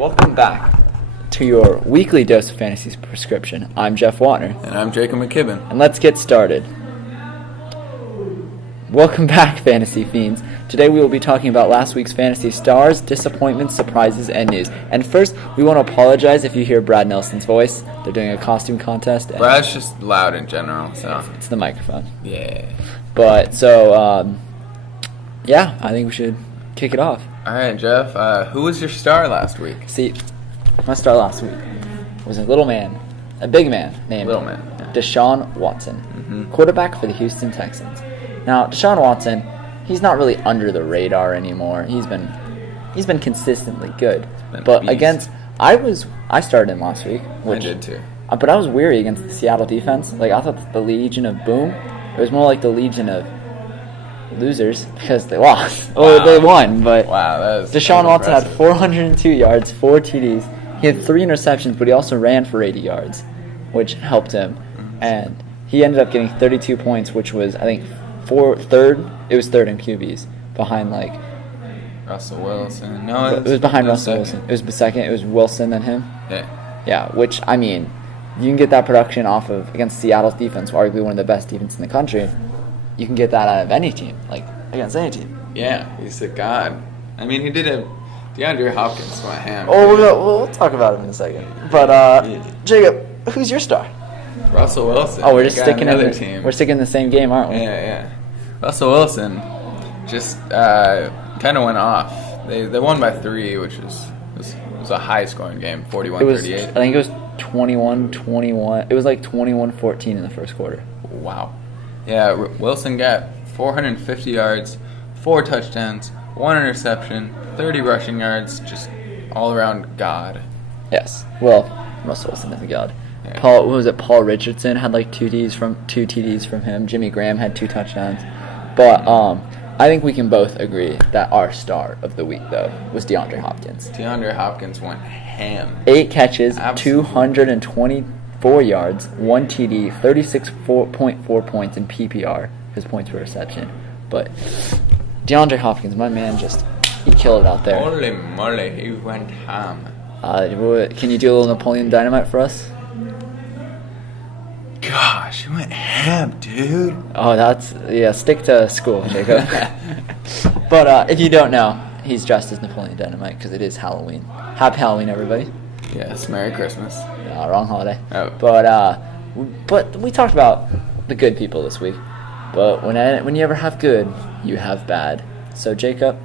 Welcome back to your weekly dose of fantasy prescription. I'm Jeff Wattner. And I'm Jacob McKibben. And let's get started. Welcome back, Fantasy Fiends. Today we will be talking about last week's fantasy stars, disappointments, surprises, and news. And first, we want to apologize if you hear Brad Nelson's voice. They're doing a costume contest. Brad's just loud in general, so. It's the microphone. Yeah. But, so, yeah, I think we should kick it off. All right, Jeff, who was your star last week? See, my star last week was a big man named Deshaun Watson, quarterback for the Houston Texans. Now, Deshaun Watson, he's not really under the radar anymore. He's been consistently good. But against I started him last week. I did too. But I was weary against the Seattle defense. Like, I thought the Legion of Boom, it was more like the Legion of losers because they lost. Wow. Oh, they won, but Deshaun Watson had 402 yards, 4 TDs. He had 3 interceptions, but he also ran for 80 yards, which helped him. And he ended up getting 32 points, which was, I think, third. It was third in QBs, behind like Russell Wilson. No, it was behind Russell Wilson. It was the second. It was Wilson then him. Yeah. Which, I mean, you can get that production off of against Seattle's defense, arguably one of the best defenses in the country. You can get that out of any team, like against any team. Yeah, he's a god. I mean, he did a DeAndre Hopkins went ham. Oh, we'll talk about him in a second. But Jacob, who's your star? Russell Wilson. Oh, we're just sticking in the team. We're sticking in the same game, aren't we? Yeah. Russell Wilson just kind of went off. They won by 3, which was a high scoring game, 41-38. I think it was 21-21. It was like 21-14 in the first quarter. Wow. Yeah, Wilson got 450 yards, 4 touchdowns, 1 interception, 30 rushing yards, just all around god. Yes. Well, Russell Wilson is a god. Yeah. Paul Richardson had like 2 TDs from him. Jimmy Graham had 2 touchdowns. But I think we can both agree that our star of the week, though, was DeAndre Hopkins. DeAndre Hopkins went ham. 8 catches, 224 yards, 1 TD, 36.4 points in PPR. His points per reception. But DeAndre Hopkins, my man, he killed it out there. Holy moly, he went ham. Can you do a little Napoleon Dynamite for us? Gosh, he went ham, dude. Oh, stick to school, Jacob. But if you don't know, he's dressed as Napoleon Dynamite because it is Halloween. Happy Halloween, everybody. Yes, Merry Christmas. Wrong holiday. Oh. But we talked about the good people this week. But when you ever have good, you have bad. So, Jacob,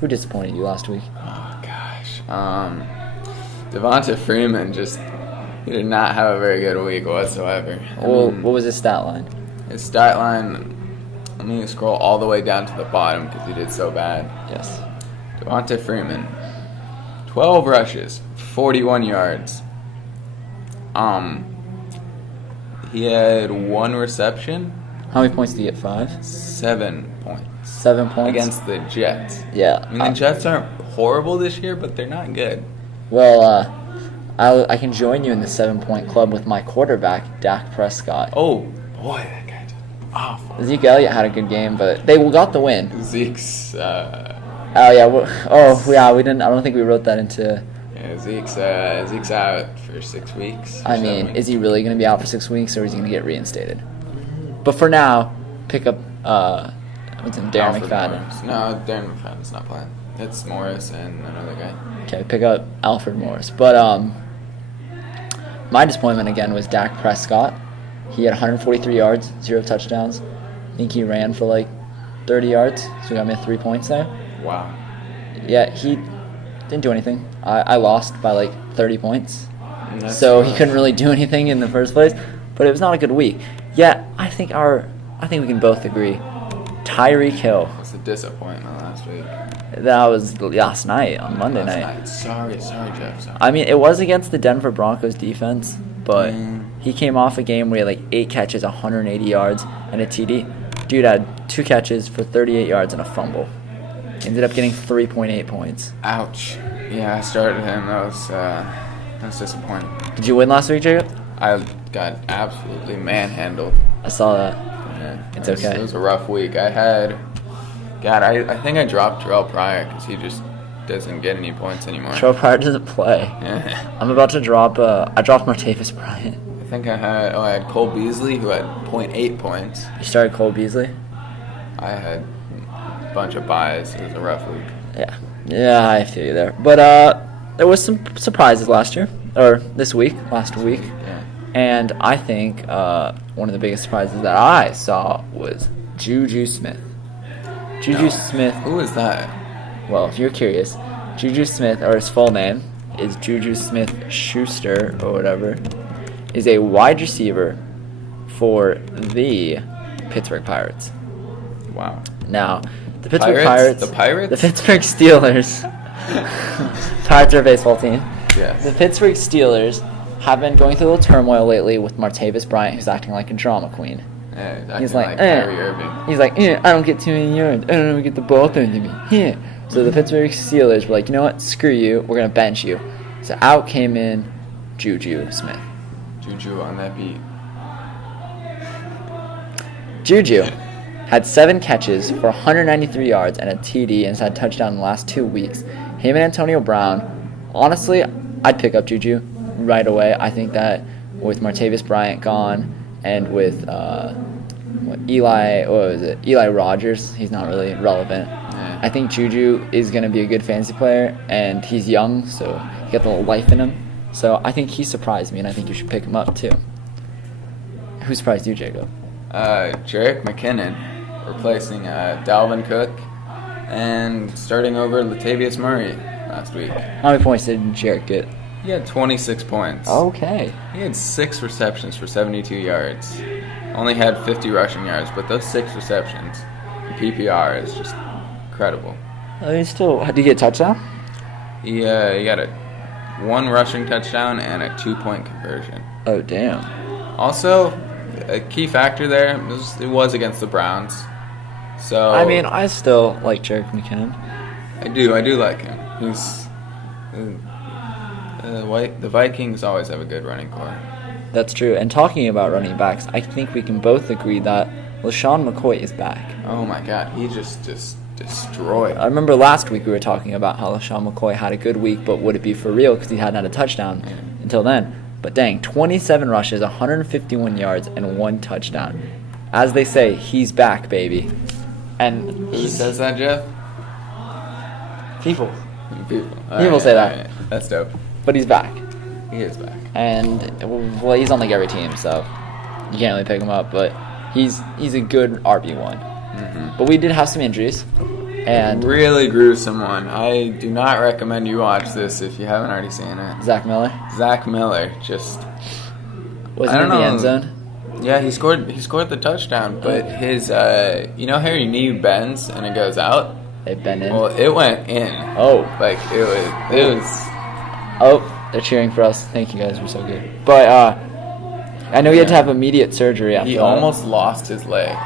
who disappointed you last week? Oh, gosh. Devonta Freeman he did not have a very good week whatsoever. What was his stat line? His stat line, let me scroll all the way down to the bottom because he did so bad. Yes. Devonta Freeman, 12 rushes, 41 yards. He had 1 reception. How many points did he get? 5? 7 points. 7 points? Against the Jets. Yeah. I mean, the Jets aren't horrible this year, but they're not good. Well, I can join you in the 7-point club with my quarterback, Dak Prescott. Oh, boy, that guy did awful. Zeke Elliott had a good game, but they got the win. Zeke's... We didn't. I don't think we wrote that into... Yeah, Zeke's out for 6 weeks. I mean, is he really going to be out for 6 weeks, or is he going to get reinstated? But for now, pick up, Darren McFadden. Morris. No, Darren McFadden's not playing. It's Morris and another guy. Okay, pick up Alfred Morris. But, my disappointment again was Dak Prescott. He had 143 yards, 0 touchdowns. I think he ran for like 30 yards, so he got me 3 points there. Wow. Yeah, he didn't do anything. I lost by like 30 points. So he couldn't really do anything in the first place. But it was not a good week. Yeah, I think we can both agree. Tyreek Hill. It was a disappointment last week. That was last night, on Monday night. Sorry, Jeff. Sorry. I mean, it was against the Denver Broncos defense, but he came off a game where he had like 8 catches, 180 yards, and a TD. Dude had 2 catches for 38 yards and a fumble. Ended up getting 3.8 points. Ouch. Yeah, I started him. That was disappointing. Did you win last week, Jacob? I got absolutely manhandled. I saw that. Yeah, it's okay. It was a rough week. I think I dropped Terrell Pryor because he just doesn't get any points anymore. Terrell Pryor doesn't play. Yeah. I'm about to drop. I dropped Martavis Bryant. I think I had Cole Beasley, who had 0.8 points. You started Cole Beasley? I had a bunch of buys. It was a rough week. Yeah, I feel you there. But there was some surprises last week. Yeah. And I think one of the biggest surprises that I saw was Juju Smith. Smith. Who is that? Well, if you're curious, Juju Smith, or his full name is Juju Smith-Schuster or whatever, is a wide receiver for the Pittsburgh Pirates. Wow. Now, the Pittsburgh Pirates? The Pirates? The Pittsburgh Steelers. Pirates are a baseball team. Yes. The Pittsburgh Steelers have been going through a little turmoil lately with Martavis Bryant, who's acting like a drama queen. Yeah, he's like Kyrie Irving. He's like, I don't get too many yards. I don't even get the ball thrown to me. Yeah. So the Pittsburgh Steelers were like, you know what? Screw you. We're going to bench you. So out came in Juju Smith. Juju on that beat. Juju had 7 catches for 193 yards and a TD and has had a touchdown in the last 2 weeks. Him and Antonio Brown. Honestly, I'd pick up Juju right away. I think that with Martavis Bryant gone and with Eli Rogers, he's not really relevant. Yeah. I think Juju is going to be a good fantasy player, and he's young, so he got the little life in him. So I think he surprised me, and I think you should pick him up too. Who surprised you, Jacob? Jerick McKinnon replacing Dalvin Cook and starting over Latavius Murray last week. How many points did Jerick get? He had 26 points. Okay. He had 6 receptions for 72 yards. Only had 50 rushing yards, but those 6 receptions in PPR is just incredible. I mean, still, did he get a touchdown? He got a 1 rushing touchdown and a 2-point conversion. Oh, damn. Also, a key factor there it was against the Browns. So I mean, I still like Jerick McKinnon. I do like him. He's the Vikings always have a good running core. That's true. And talking about running backs, I think we can both agree that LaShawn McCoy is back. Oh my God, he just destroyed. I remember last week we were talking about how LaShawn McCoy had a good week, but would it be for real because he hadn't had a touchdown until then. But dang, 27 rushes, 151 yards, and 1 touchdown. As they say, he's back, baby. And who says that, Jeff? People People say that. Right. That's dope. But he's back. He is back. And, well, he's on like every team, so you can't really pick him up. But he's a good RB1. Mm-hmm. But we did have some injuries. And really gruesome one. I do not recommend you watch this if you haven't already seen it. Zach Miller just was in the end zone. Yeah, he scored the touchdown, but his you know how your knee bends and it goes out? It bent in. Well, it went in. Oh, like it was. Oh, they're cheering for us. Thank you guys, we're so good. But I know he had to have immediate surgery after He that. almost lost his leg.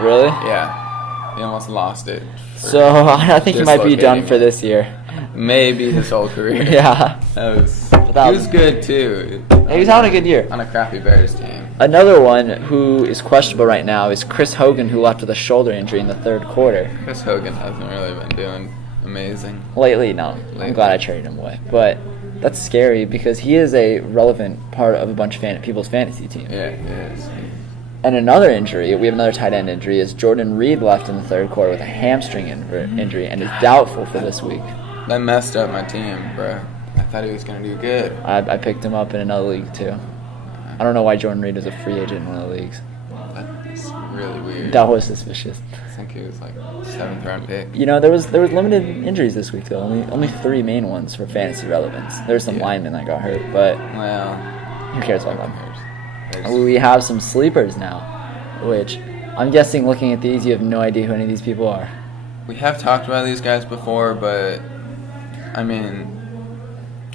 Really? Yeah, he almost lost it. So I think he might be done for this year. Maybe his whole career. Yeah. He was good too. He was having a good year. On a crappy Bears team. Another one who is questionable right now is Chris Hogan, who left with a shoulder injury in the 3rd quarter. Chris Hogan hasn't really been doing amazing. Lately, no. I'm glad I traded him away. But that's scary because he is a relevant part of a bunch of people's fantasy team. Yeah, he is. And another injury, we have another tight end injury, is Jordan Reed left in the 3rd quarter with a hamstring injury and is doubtful for this week. That messed up my team, bro. I thought he was going to do good. I picked him up in another league, too. I don't know why Jordan Reed was a free agent in one of the leagues. That's really weird. That was suspicious. I think he was like 7th round pick. You know, there was limited injuries this week, though. Only 3 main ones for fantasy relevance. There's some linemen that got hurt, but well, who cares about them? We have some sleepers now, which I'm guessing looking at these, you have no idea who any of these people are. We have talked about these guys before, but I mean,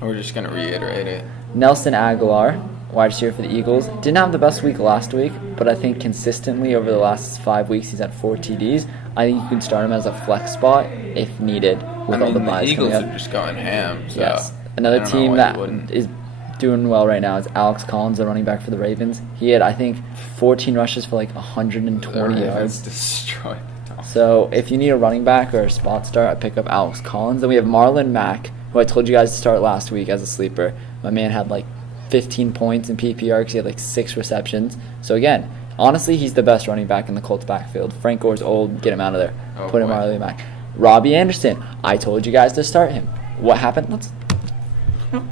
we're just going to reiterate it. Nelson Aguilar, wide receiver for the Eagles, didn't have the best week last week, but I think consistently over the last 5 weeks he's had 4 TDs. I think you can start him as a flex spot if needed with all the buys. The Eagles are just going ham. So yes. Another team that is doing well right now is Alex Collins, the running back for the Ravens. He had, I think, 14 rushes for like 120 yards. Destroyed the So if you need a running back or a spot start, I pick up Alex Collins. Then we have Marlon Mack, who I told you guys to start last week as a sleeper. My man had like 15 points in PPR because he had like 6 receptions. So again, honestly, he's the best running back in the Colts backfield. Frank Gore's old. Get him out of there. Put him Marlon Mack. Robbie Anderson. I told you guys to start him. What happened?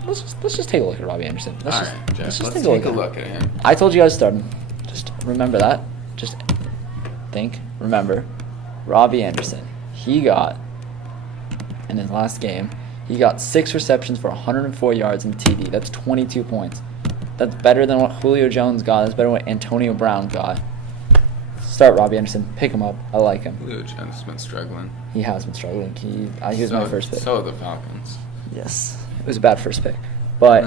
Let's just take a look at Robbie Anderson. Let's just take a look at him. I told you guys to start him. Just remember that. Just remember. Robbie Anderson. He got, in his last game, he got 6 receptions for 104 yards and TD. That's 22 points. That's better than what Julio Jones got. That's better than what Antonio Brown got. Start Robbie Anderson. Pick him up. I like him. Julio Jones has been struggling. He has been struggling. He was my first pick. So are the Falcons. Yes. It was a bad first pick. But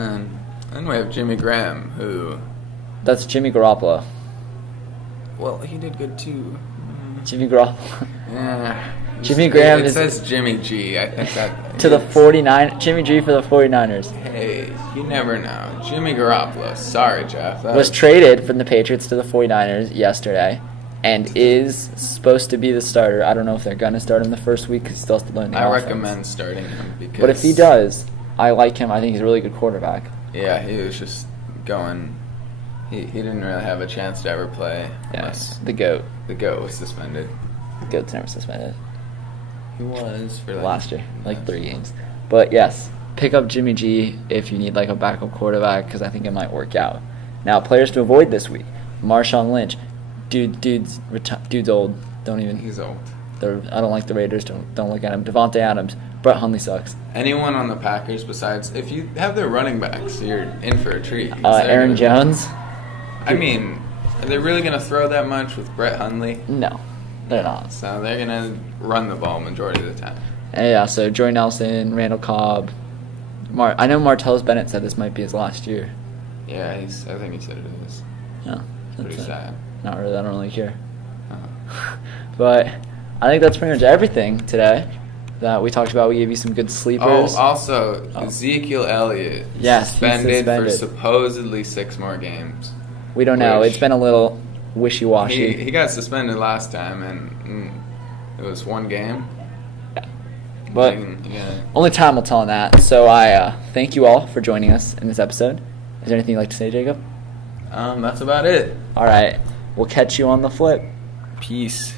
then we have Jimmy Graham, who... That's Jimmy Garoppolo. Well, he did good too. Jimmy Garoppolo. Yeah. Jimmy Graham It says Jimmy G. I think that... to the 49... Jimmy G for the 49ers. Hey, you never know. Jimmy Garoppolo. Sorry, Jeff. Was traded from the Patriots to the 49ers yesterday and is supposed to be the starter. I don't know if they're going to start him the first week because he still has to learn the offense. I recommend starting him because... But if he does, I like him. I think he's a really good quarterback. Yeah, he was just going... He didn't really have a chance to ever play. Yes, the GOAT. The GOAT was suspended. The GOAT's never suspended. He was for last year, like 3 games. But yes, pick up Jimmy G if you need like a backup quarterback because I think it might work out. Now, players to avoid this week: Marshawn Lynch, dude's old. Don't even. He's old. I don't like the Raiders. Don't look at him. Devontae Adams. Brett Hundley sucks. Anyone on the Packers besides if you have their running backs, you're in for a treat. Aaron Jones. I mean, are they really gonna throw that much with Brett Hundley? No, they're not. So they're gonna run the ball majority of the time. And yeah, so Jordy Nelson, Randall Cobb, I know Martellus Bennett said this might be his last year. Yeah, I think he said it is. Yeah, pretty sad. Not really. I don't really care. But I think that's pretty much everything today that we talked about. We gave you some good sleepers. Also, Ezekiel Elliott suspended for supposedly 6 more games. We don't know. It's been a little wishy-washy. He got suspended last time, and it was 1 game. Yeah. But only time will tell on that. So I thank you all for joining us in this episode. Is there anything you'd like to say, Jacob? That's about it. All right. We'll catch you on the flip. Peace.